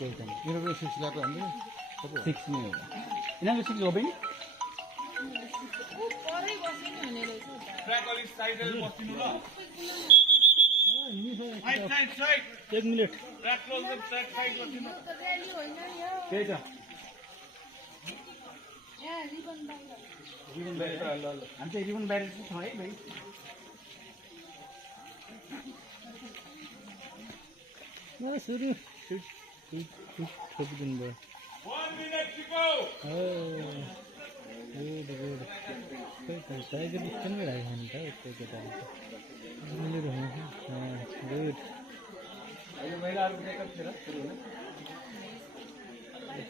यिनीहरूको 6 लाख हामीले 6 नै हो यिनीहरूको 6 हो बहिनी एक मिनट त्यही त रिबन बाहिर हामी चाहिँ रिबन बाहिर छ है भाइ म सुरु ठोकिदिनु भयो 1 minute to go. गुड खै टाइगर स्टनमै राखेको नि त यस्तो केटाले गुड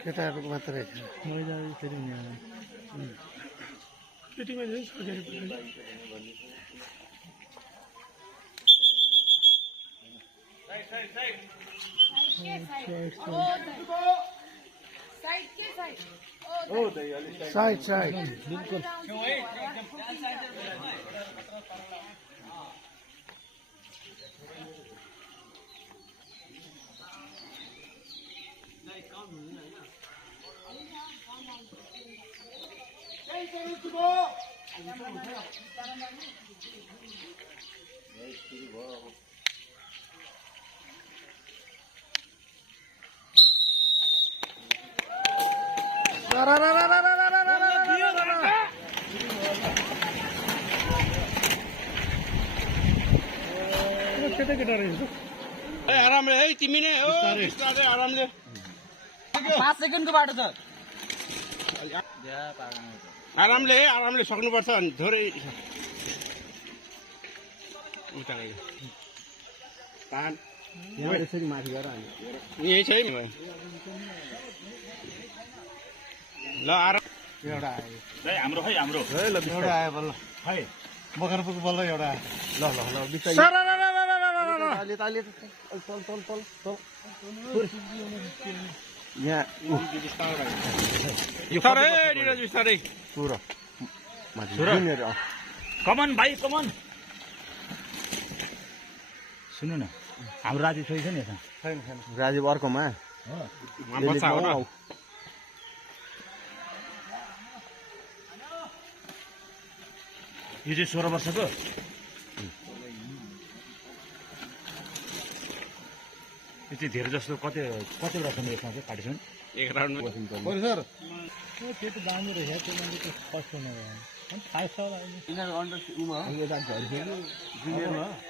केटाहरूको मात्रै मैदा फेरि केटीमा चाहिँ सकेर साइड बिल्कुल केटा रहेछ आरामले है तिमी नै हो बिस्तारै आरामले 5 सेकेन्डको बाटो छ आरामले सक्नुपर्छ अनि थोरै उता यसरी माथि गर अनि यही छ है ल आराम एउटा आयो हाम्रो एउटा आयो बल्ल है मकरपुरको बल्ल एउटा आयो ल बिस्तारै यहाँ बिस्तारै पुरो कमन भाइ कमन सुन्नु न हाम्रो राजु छोरी छ नि यता छैन राजीव अर्कोमा बच्चा हो न यो चाहिँ 16 वर्षको यो चाहिँ धेरै जस्तो कतिवटा छ यसमा चाहिँ पार्टिसन एक राउन्डमा सर त्यो त दामी रहेछ त्यो मान्छे त फर्स्ट नभयो थाहा छ होला यिनीहरू अन्डर उमा हो